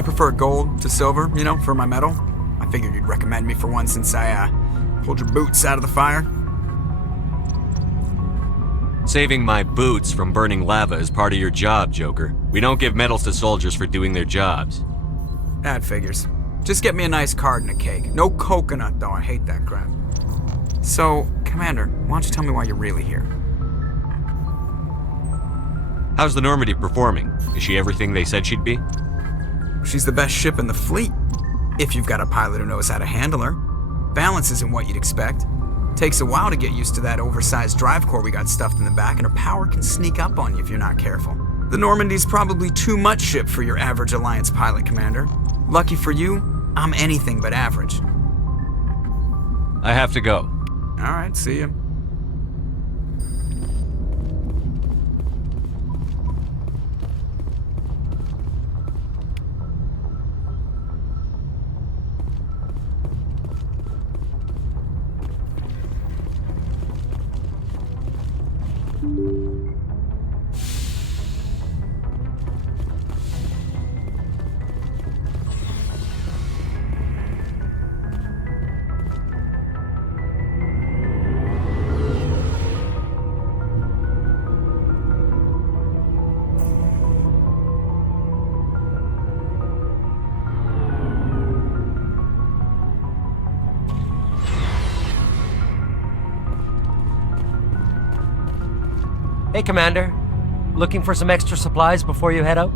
I prefer gold to silver, for my metal. I figured you'd recommend me for one since I pulled your boots out of the fire. Saving my boots from burning lava is part of your job, Joker. We don't give medals to soldiers for doing their jobs. That figures. Just get me a nice card and a cake. No coconut, though. I hate that crap. So, Commander, why don't you tell me why you're really here? How's the Normandy performing? Is she everything they said she'd be? She's the best ship in the fleet, if you've got a pilot who knows how to handle her. Balance isn't what you'd expect. Takes a while to get used to that oversized drive core we got stuffed in the back, and her power can sneak up on you if you're not careful. The Normandy's probably too much ship for your average Alliance pilot, Commander. Lucky for you, I'm anything but average. I have to go. All right, see ya. Hey, Commander. Looking for some extra supplies before you head out?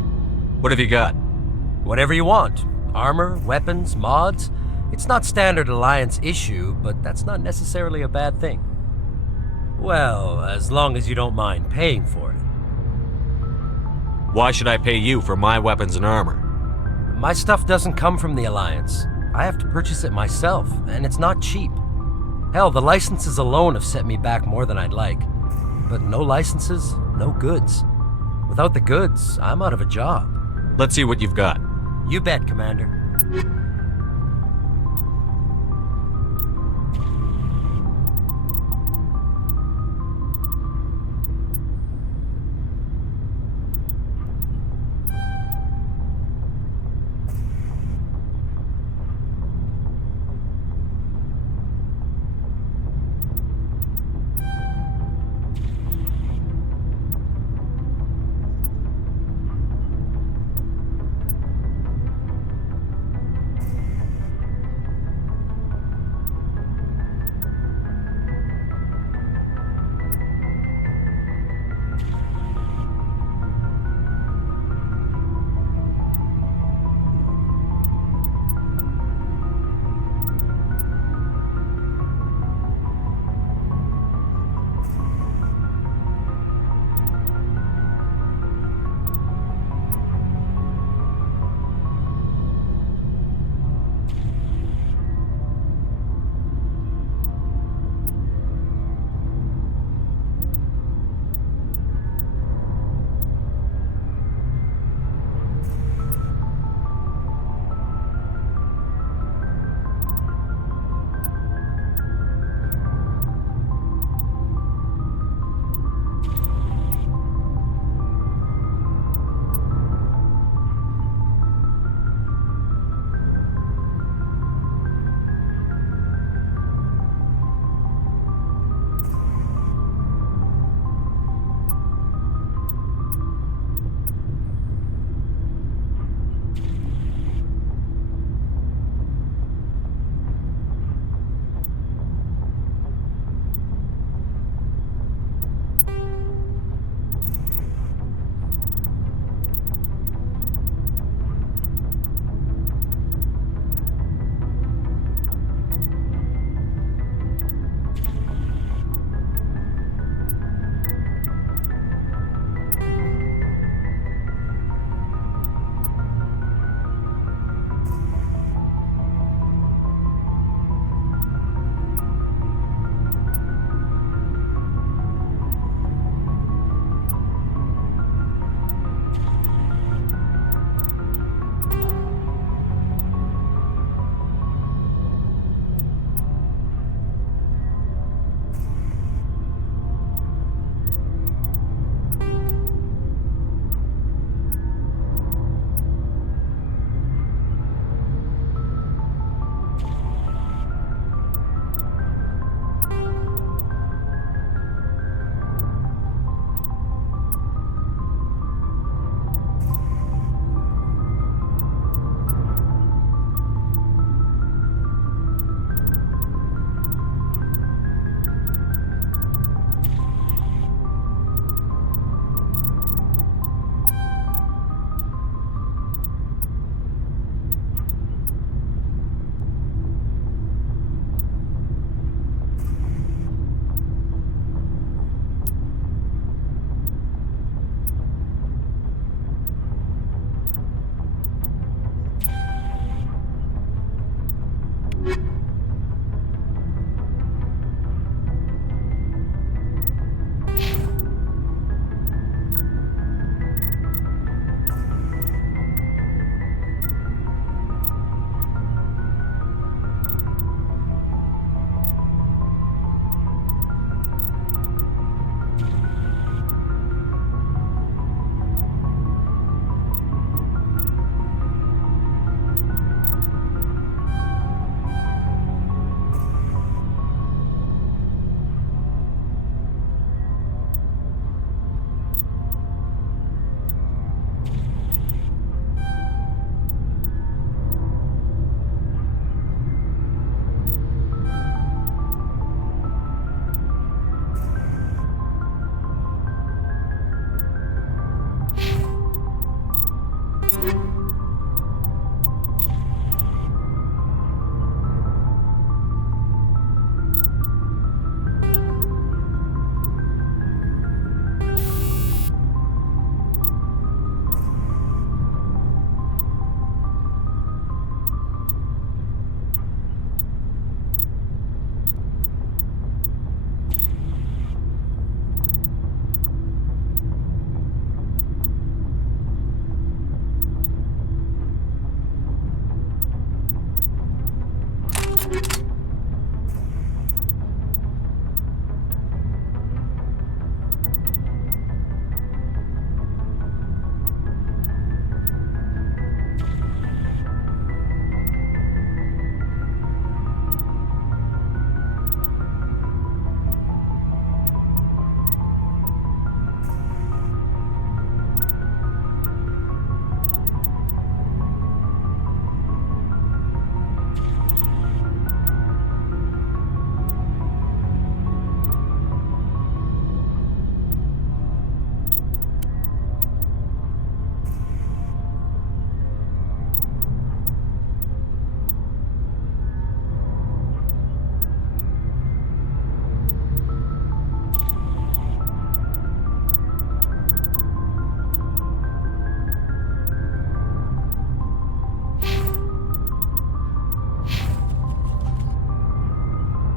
What have you got? Whatever you want. Armor, weapons, mods. It's not standard Alliance issue, but that's not necessarily a bad thing. Well, as long as you don't mind paying for it. Why should I pay you for my weapons and armor? My stuff doesn't come from the Alliance. I have to purchase it myself, and it's not cheap. Hell, the licenses alone have set me back more than I'd like. But no licenses, no goods. Without the goods, I'm out of a job. Let's see what you've got. You bet, Commander.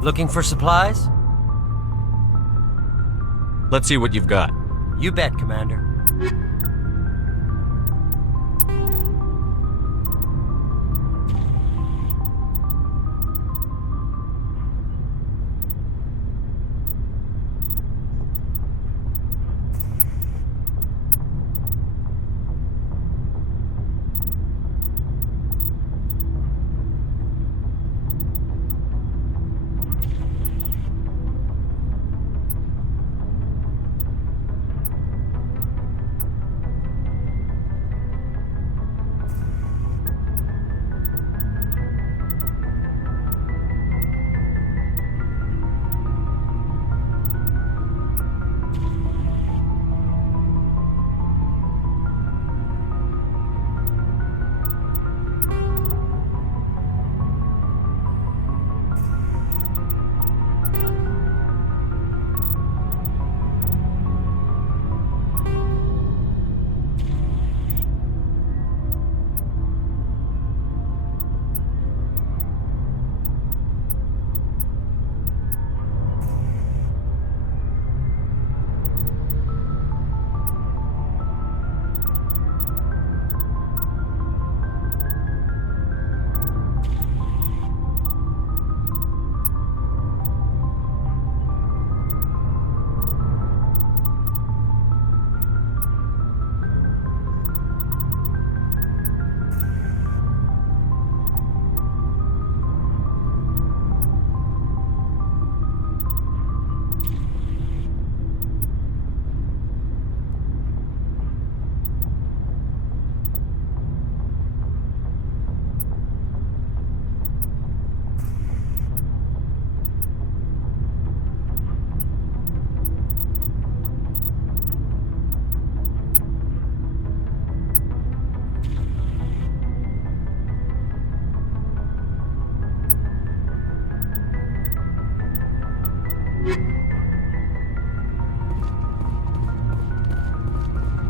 Looking for supplies? Let's see what you've got. You bet, Commander.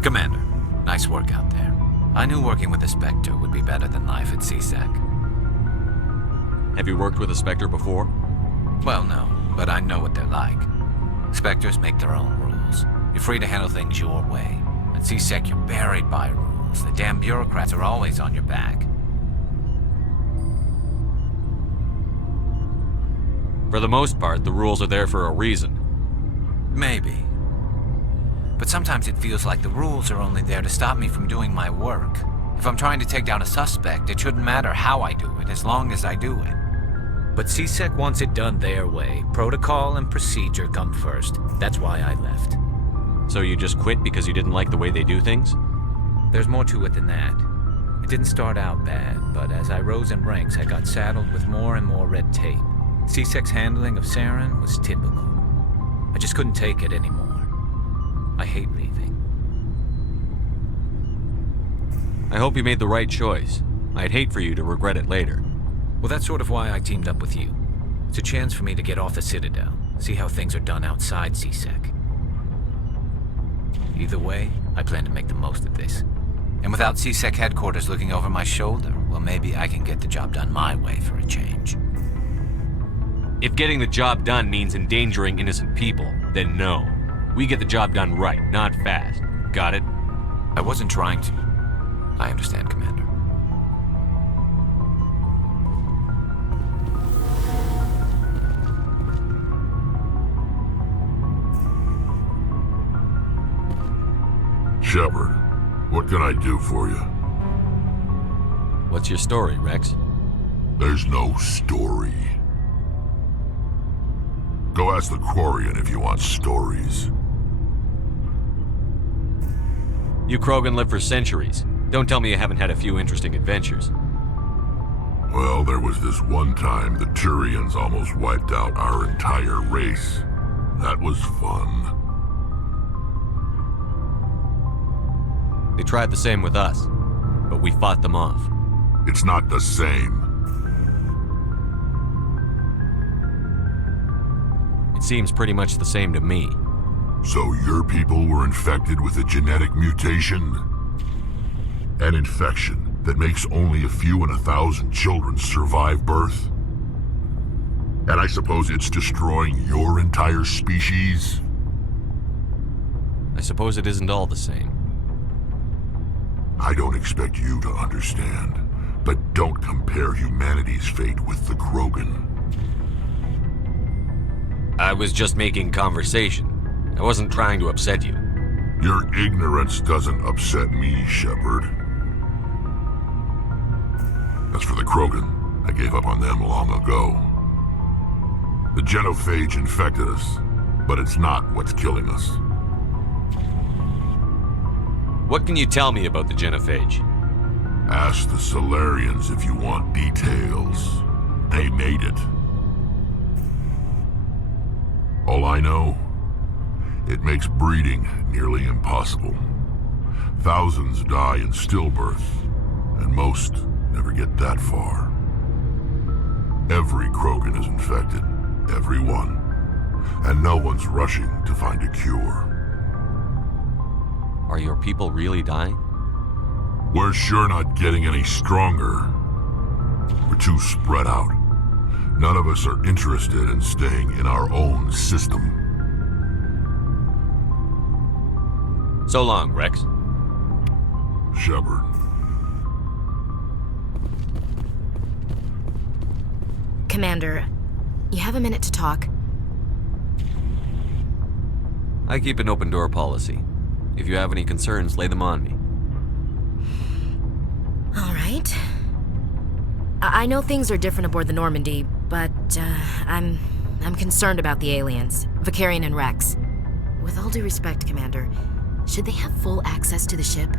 Commander, nice work out there. I knew working with a Spectre would be better than life at CSEC. Have you worked with a Spectre before? Well, no, but I know what they're like. Spectres make their own rules. You're free to handle things your way. At CSEC, you're buried by rules. The damn bureaucrats are always on your back. For the most part, the rules are there for a reason. Maybe. But sometimes it feels like the rules are only there to stop me from doing my work. If I'm trying to take down a suspect, it shouldn't matter how I do it, as long as I do it. But CSEC wants it done their way. Protocol and procedure come first. That's why I left. So you just quit because you didn't like the way they do things? There's more to it than that. It didn't start out bad, but as I rose in ranks, I got saddled with more and more red tape. CSEC's handling of Saren was typical. I just couldn't take it anymore. I hate leaving. I hope you made the right choice. I'd hate for you to regret it later. Well, that's sort of why I teamed up with you. It's a chance for me to get off the Citadel, see how things are done outside CSEC. Either way, I plan to make the most of this. And without CSEC headquarters looking over my shoulder, well, maybe I can get the job done my way for a change. If getting the job done means endangering innocent people, then no. We get the job done right, not fast. Got it? I wasn't trying to. I understand, Commander. Shepard, what can I do for you? What's your story, Rex? There's no story. Go ask the Quarian if you want stories. You Krogan live for centuries. Don't tell me you haven't had a few interesting adventures. Well, there was this one time the Turians almost wiped out our entire race. That was fun. They tried the same with us, but we fought them off. It's not the same. It seems pretty much the same to me. So your people were infected with a genetic mutation? An infection that makes only a few in 1,000 children survive birth? And I suppose it's destroying your entire species? I suppose it isn't all the same. I don't expect you to understand, but don't compare humanity's fate with the Krogan. I was just making conversation. I wasn't trying to upset you. Your ignorance doesn't upset me, Shepard. As for the Krogan, I gave up on them long ago. The genophage infected us, but it's not what's killing us. What can you tell me about the genophage? Ask the Solarians if you want details. They made it. All I know, it makes breeding nearly impossible. Thousands die in stillbirth, and most never get that far. Every Krogan is infected, every one, and no one's rushing to find a cure. Are your people really dying? We're sure not getting any stronger. We're too spread out. None of us are interested in staying in our own system. So long, Rex. Shepard. Commander, you have a minute to talk? I keep an open door policy. If you have any concerns, lay them on me. All right. I know things are different aboard the Normandy, but I'm concerned about the aliens, Vicarian and Rex. With all due respect, Commander, should they have full access to the ship?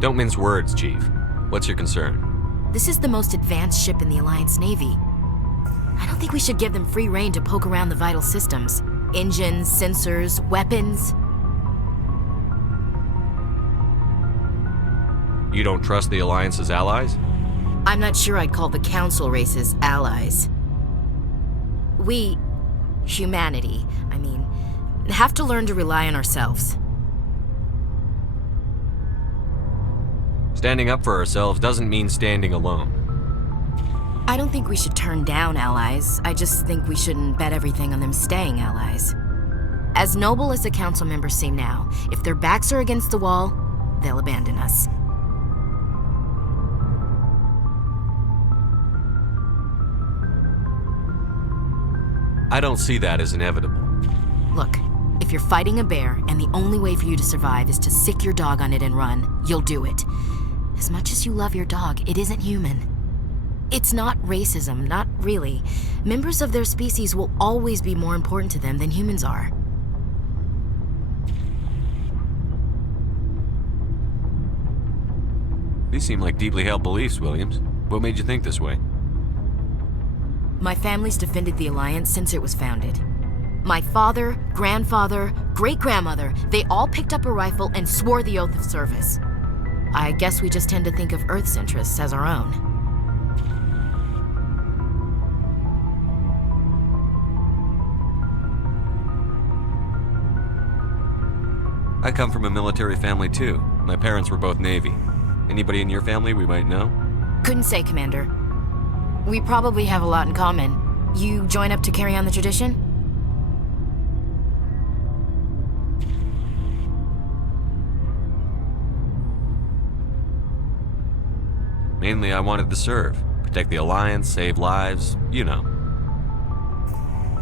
Don't mince words, Chief. What's your concern? This is the most advanced ship in the Alliance Navy. I don't think we should give them free rein to poke around the vital systems. Engines, sensors, weapons. You don't trust the Alliance's allies? I'm not sure I'd call the Council races allies. We, humanity, have to learn to rely on ourselves. Standing up for ourselves doesn't mean standing alone. I don't think we should turn down allies. I just think we shouldn't bet everything on them staying allies. As noble as the Council members seem now, if their backs are against the wall, they'll abandon us. I don't see that as inevitable. Look, if you're fighting a bear and the only way for you to survive is to sick your dog on it and run, you'll do it. As much as you love your dog, it isn't human. It's not racism, not really. Members of their species will always be more important to them than humans are. These seem like deeply held beliefs, Williams. What made you think this way? My family's defended the Alliance since it was founded. My father, grandfather, great-grandmother, they all picked up a rifle and swore the oath of service. I guess we just tend to think of Earth's interests as our own. I come from a military family too. My parents were both Navy. Anybody in your family we might know? Couldn't say, Commander. We probably have a lot in common. You join up to carry on the tradition? Mainly I wanted to serve. Protect the Alliance, save lives, you know.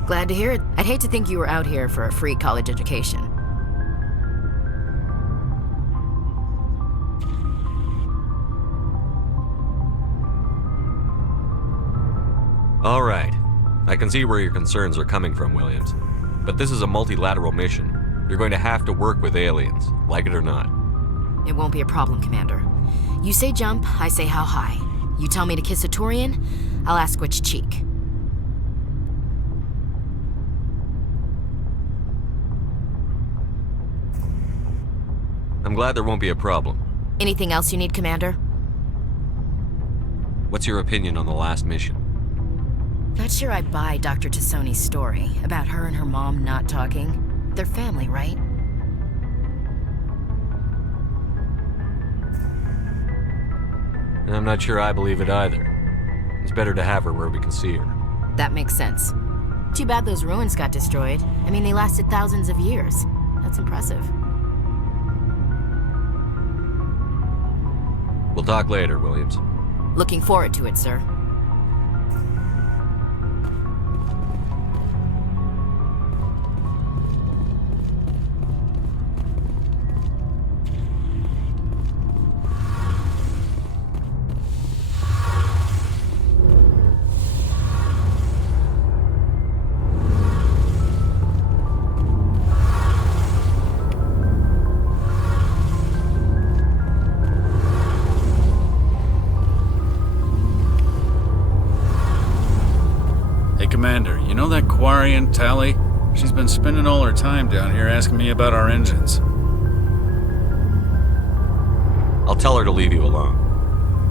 Glad to hear it. I'd hate to think you were out here for a free college education. All right. I can see where your concerns are coming from, Williams. But this is a multilateral mission. You're going to have to work with aliens, like it or not. It won't be a problem, Commander. You say jump, I say how high. You tell me to kiss a Turian, I'll ask which cheek. I'm glad there won't be a problem. Anything else you need, Commander? What's your opinion on the last mission? Not sure I buy Dr. Tassoni's story about her and her mom not talking. They're family, right? And I'm not sure I believe it either. It's better to have her where we can see her. That makes sense. Too bad those ruins got destroyed. I mean, they lasted thousands of years. That's impressive. We'll talk later, Williams. Looking forward to it, sir. Commander, you know that Quarian, Tally? She's been spending all her time down here asking me about our engines. I'll tell her to leave you alone.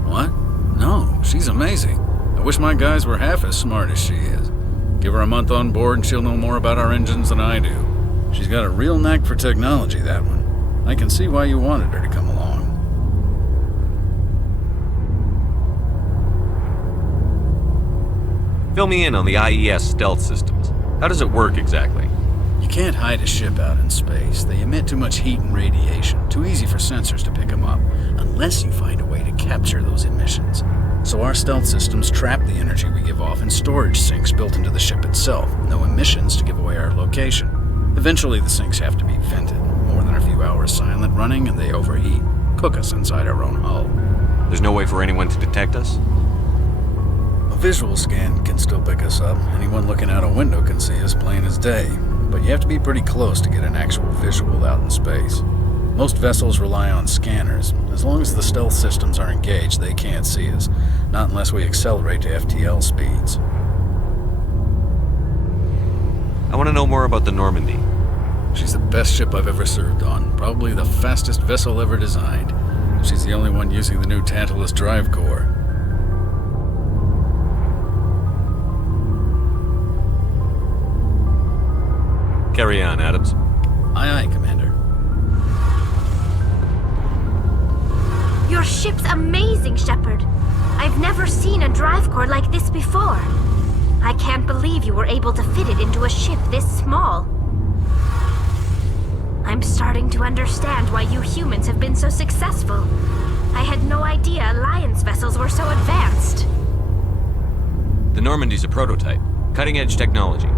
What? No, she's amazing. I wish my guys were half as smart as she is. Give her a month on board and she'll know more about our engines than I do. She's got a real knack for technology, that one. I can see why you wanted her to come along. Fill me in on the IES stealth systems. How does it work exactly? You can't hide a ship out in space. They emit too much heat and radiation. Too easy for sensors to pick them up, unless you find a way to capture those emissions. So our stealth systems trap the energy we give off in storage sinks built into the ship itself. No emissions to give away our location. Eventually the sinks have to be vented. More than a few hours silent running and they overheat. Cook us inside our own hull. There's no way for anyone to detect us? A visual scan can still pick us up. Anyone looking out a window can see us plain as day. But you have to be pretty close to get an actual visual out in space. Most vessels rely on scanners. As long as the stealth systems are engaged, they can't see us. Not unless we accelerate to FTL speeds. I want to know more about the Normandy. She's the best ship I've ever served on. Probably the fastest vessel ever designed. She's the only one using the new Tantalus drive core. Carry on, Adams. Aye, aye, Commander. Your ship's amazing, Shepard. I've never seen a drive core like this before. I can't believe you were able to fit it into a ship this small. I'm starting to understand why you humans have been so successful. I had no idea Alliance vessels were so advanced. The Normandy's a prototype. Cutting-edge technology.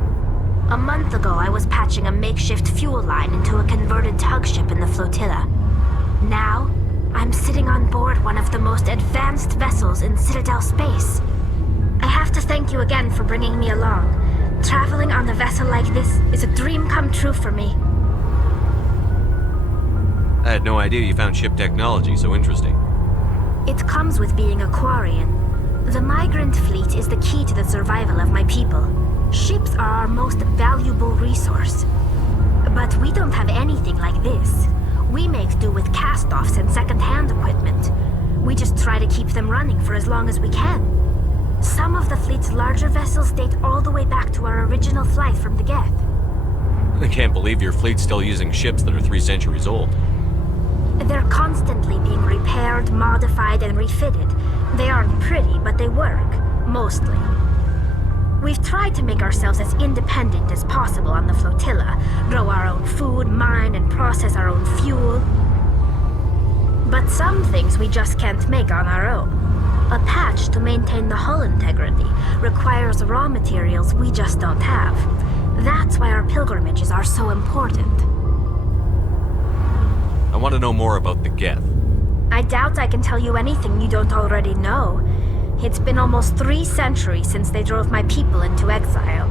A month ago, I was patching a makeshift fuel line into a converted tug ship in the flotilla. Now, I'm sitting on board one of the most advanced vessels in Citadel space. I have to thank you again for bringing me along. Traveling on a vessel like this is a dream come true for me. I had no idea you found ship technology so interesting. It comes with being a Quarian. The migrant fleet is the key to the survival of my people. Ships are our most valuable resource. But we don't have anything like this. We make do with cast-offs and second-hand equipment. We just try to keep them running for as long as we can. Some of the fleet's larger vessels date all the way back to our original flight from the Geth. I can't believe your fleet's still using ships that are 3 centuries old. They're constantly being repaired, modified, and refitted. They aren't pretty, but they work. Mostly. We've tried to make ourselves as independent as possible on the flotilla, grow our own food, mine, and process our own fuel. But some things we just can't make on our own. A patch to maintain the hull integrity requires raw materials we just don't have. That's why our pilgrimages are so important. I want to know more about the Geth. I doubt I can tell you anything you don't already know. It's been almost 3 centuries since they drove my people into exile.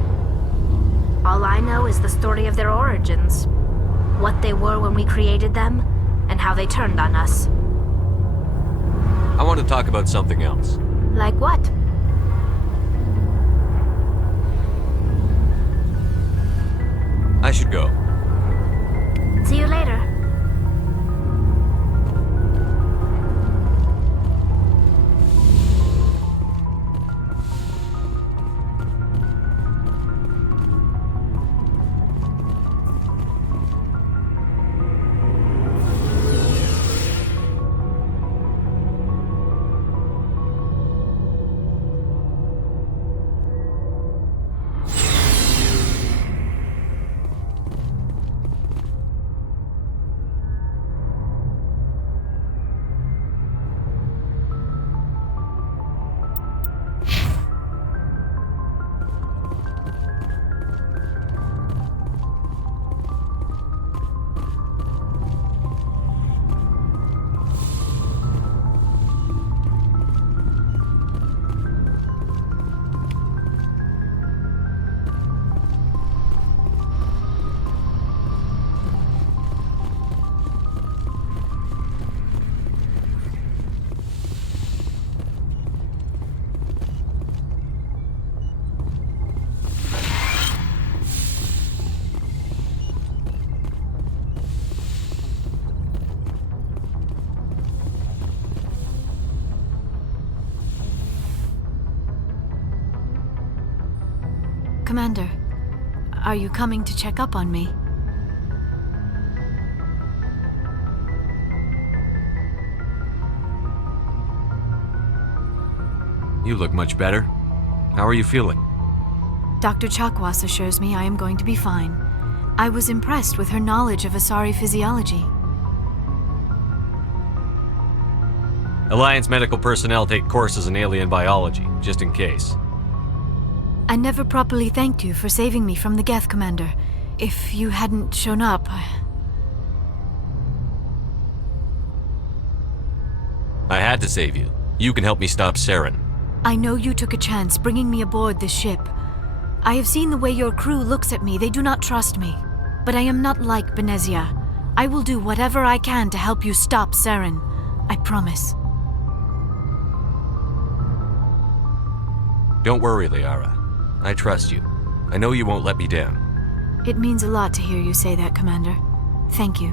All I know is the story of their origins. What they were when we created them, and how they turned on us. I want to talk about something else. Like what? I should go. See you later. Commander, are you coming to check up on me? You look much better. How are you feeling? Dr. Chakwas assures me I am going to be fine. I was impressed with her knowledge of Asari physiology. Alliance medical personnel take courses in alien biology, just in case. I never properly thanked you for saving me from the Geth, Commander. If you hadn't shown up... I had to save you. You can help me stop Saren. I know you took a chance bringing me aboard this ship. I have seen the way your crew looks at me. They do not trust me. But I am not like Benezia. I will do whatever I can to help you stop Saren. I promise. Don't worry, Liara. I trust you. I know you won't let me down. It means a lot to hear you say that, Commander. Thank you.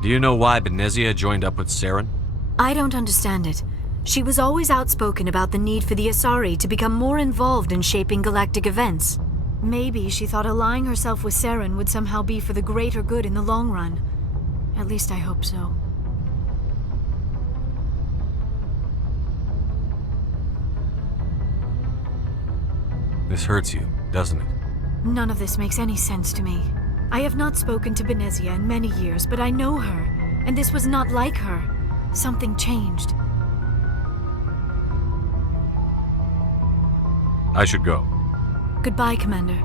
Do you know why Benezia joined up with Saren? I don't understand it. She was always outspoken about the need for the Asari to become more involved in shaping galactic events. Maybe she thought allying herself with Saren would somehow be for the greater good in the long run. At least I hope so. This hurts you, doesn't it? None of this makes any sense to me. I have not spoken to Benezia in many years, but I know her, and this was not like her. Something changed. I should go. Goodbye, Commander.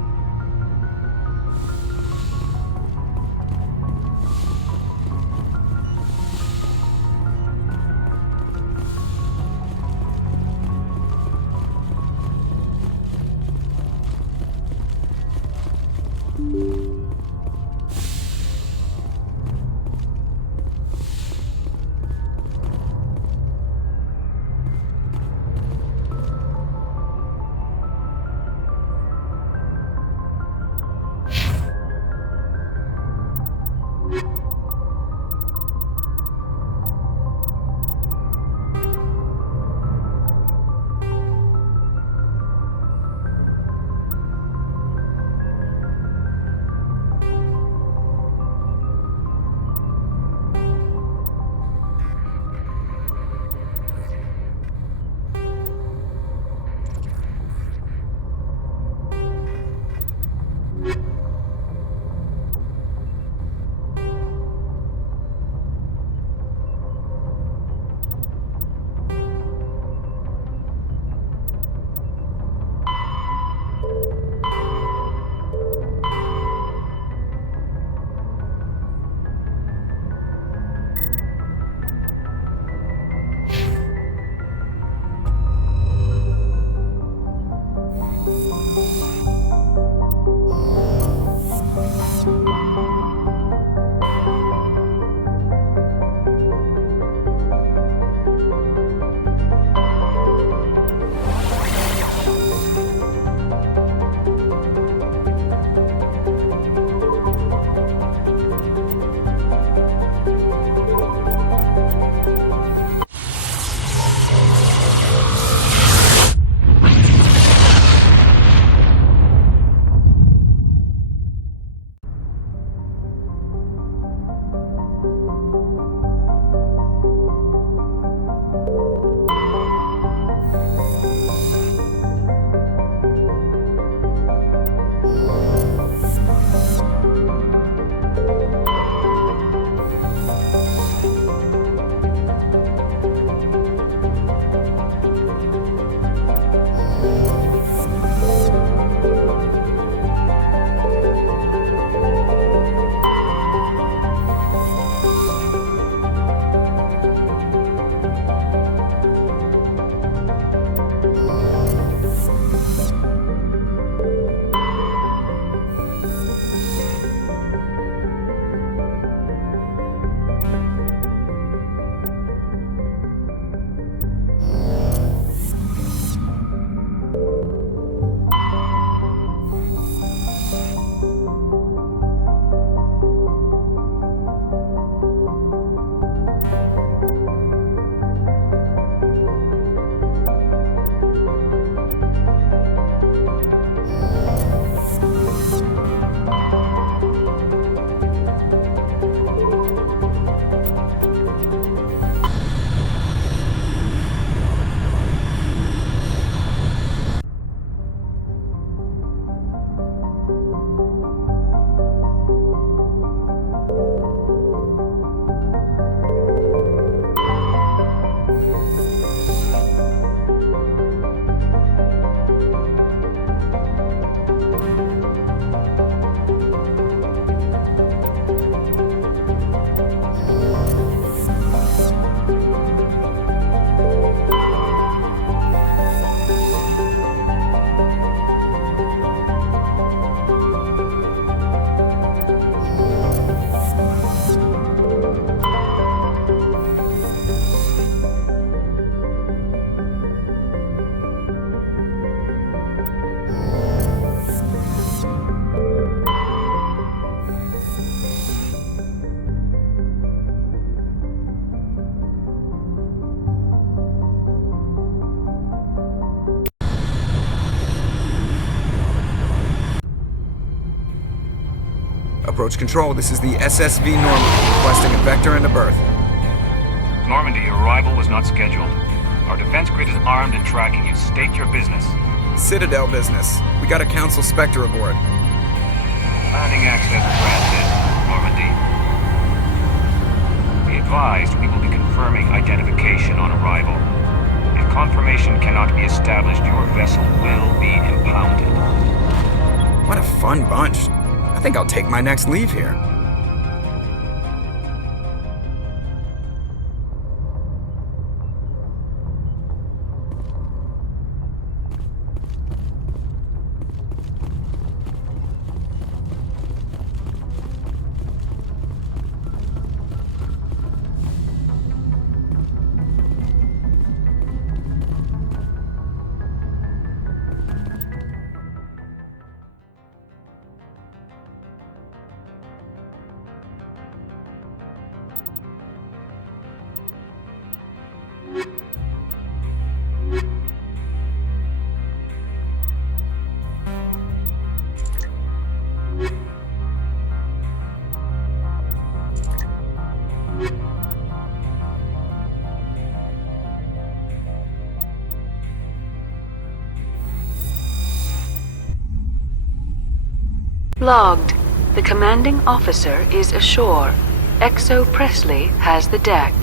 Approach control, this is the SSV Normandy, requesting a vector and a berth. Normandy, your arrival was not scheduled. Our defense grid is armed and tracking you. State your business. Citadel business. We got a Council Spectre aboard. Landing access granted, Normandy. Be advised, we will be confirming identification on arrival. If confirmation cannot be established, your vessel will be impounded. What a fun bunch. I think I'll take my next leave here. Logged. The commanding officer is ashore. Exo Presley has the deck.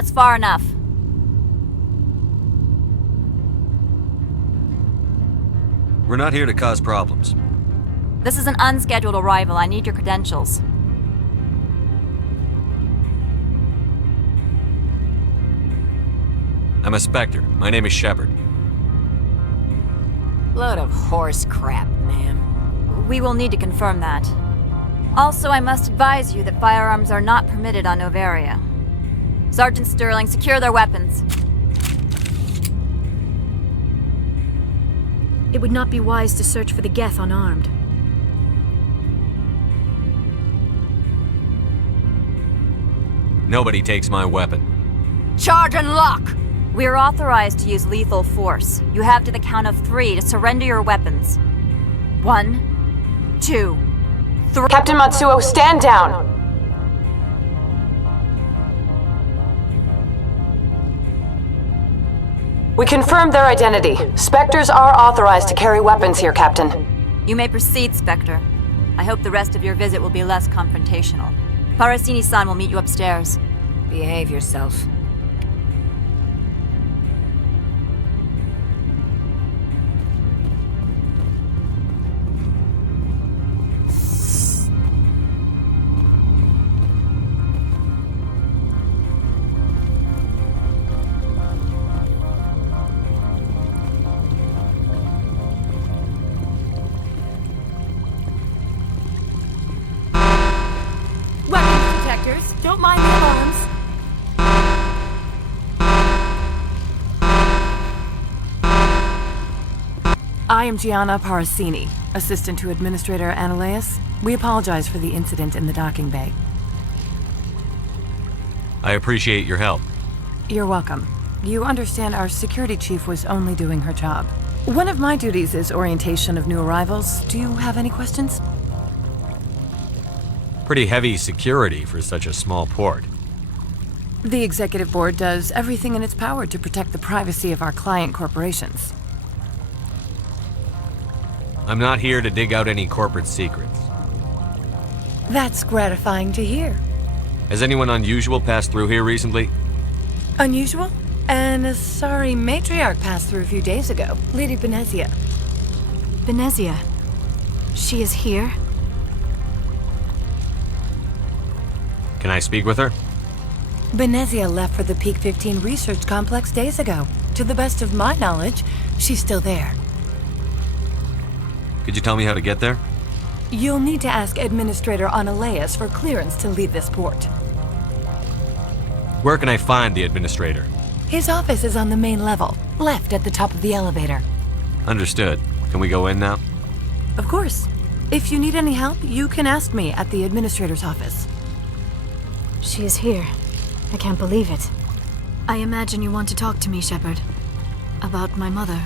That's far enough. We're not here to cause problems. This is an unscheduled arrival. I need your credentials. I'm a Spectre. My name is Shepard. Load of horse crap, ma'am. We will need to confirm that. Also, I must advise you that firearms are not permitted on Novaria. Sergeant Sterling, secure their weapons. It would not be wise to search for the Geth unarmed. Nobody takes my weapon. Charge and lock! We are authorized to use lethal force. You have to the count of 3 to surrender your weapons. 1, 2, 3. Captain Matsuo, stand down! We confirmed their identity. Spectres are authorized to carry weapons here, Captain. You may proceed, Spectre. I hope the rest of your visit will be less confrontational. Parasini-san will meet you upstairs. Behave yourself. Don't mind the alarms. I am Gianna Parasini, assistant to Administrator Ananias. We apologize for the incident in the docking bay. I appreciate your help. You're welcome. You understand our security chief was only doing her job. One of my duties is orientation of new arrivals. Do you have any questions? Pretty heavy security for such a small port. The executive board does everything in its power to protect the privacy of our client corporations. I'm not here to dig out any corporate secrets. That's gratifying to hear. Has anyone unusual passed through here recently? Unusual? And a sorry matriarch passed through a few days ago. Lady Benezia. Benezia. She is here? Can I speak with her? Benezia left for the Peak 15 research complex days ago. To the best of my knowledge, she's still there. Could you tell me how to get there? You'll need to ask Administrator Ananias for clearance to leave this port. Where can I find the administrator? His office is on the main level, left at the top of the elevator. Understood. Can we go in now? Of course. If you need any help, you can ask me at the administrator's office. She is here. I can't believe it. I imagine you want to talk to me, Shepard. About my mother.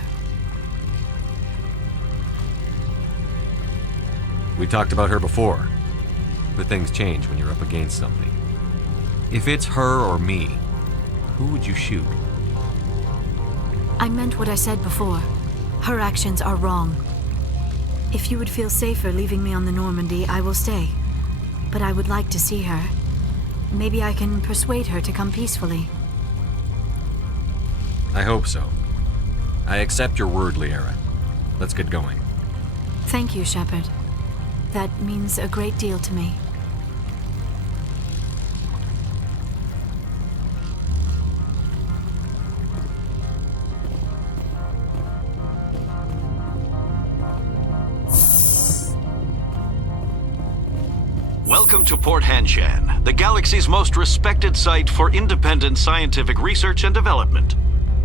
We talked about her before, but things change when you're up against something. If it's her or me, who would you shoot? I meant what I said before. Her actions are wrong. If you would feel safer leaving me on the Normandy, I will stay. But I would like to see her. Maybe I can persuade her to come peacefully. I hope so. I accept your word, Liara. Let's get going. Thank you, Shepard. That means a great deal to me. Welcome to Port Hanshan, the galaxy's most respected site for independent scientific research and development.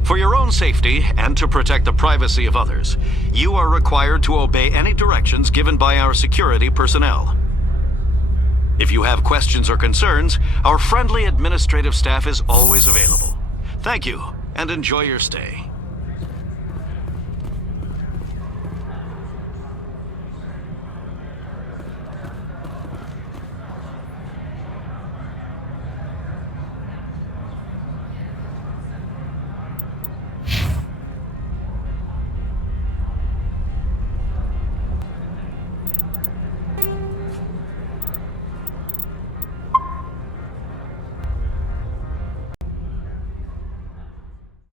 For your own safety and to protect the privacy of others, you are required to obey any directions given by our security personnel. If you have questions or concerns, our friendly administrative staff is always available. Thank you, and enjoy your stay.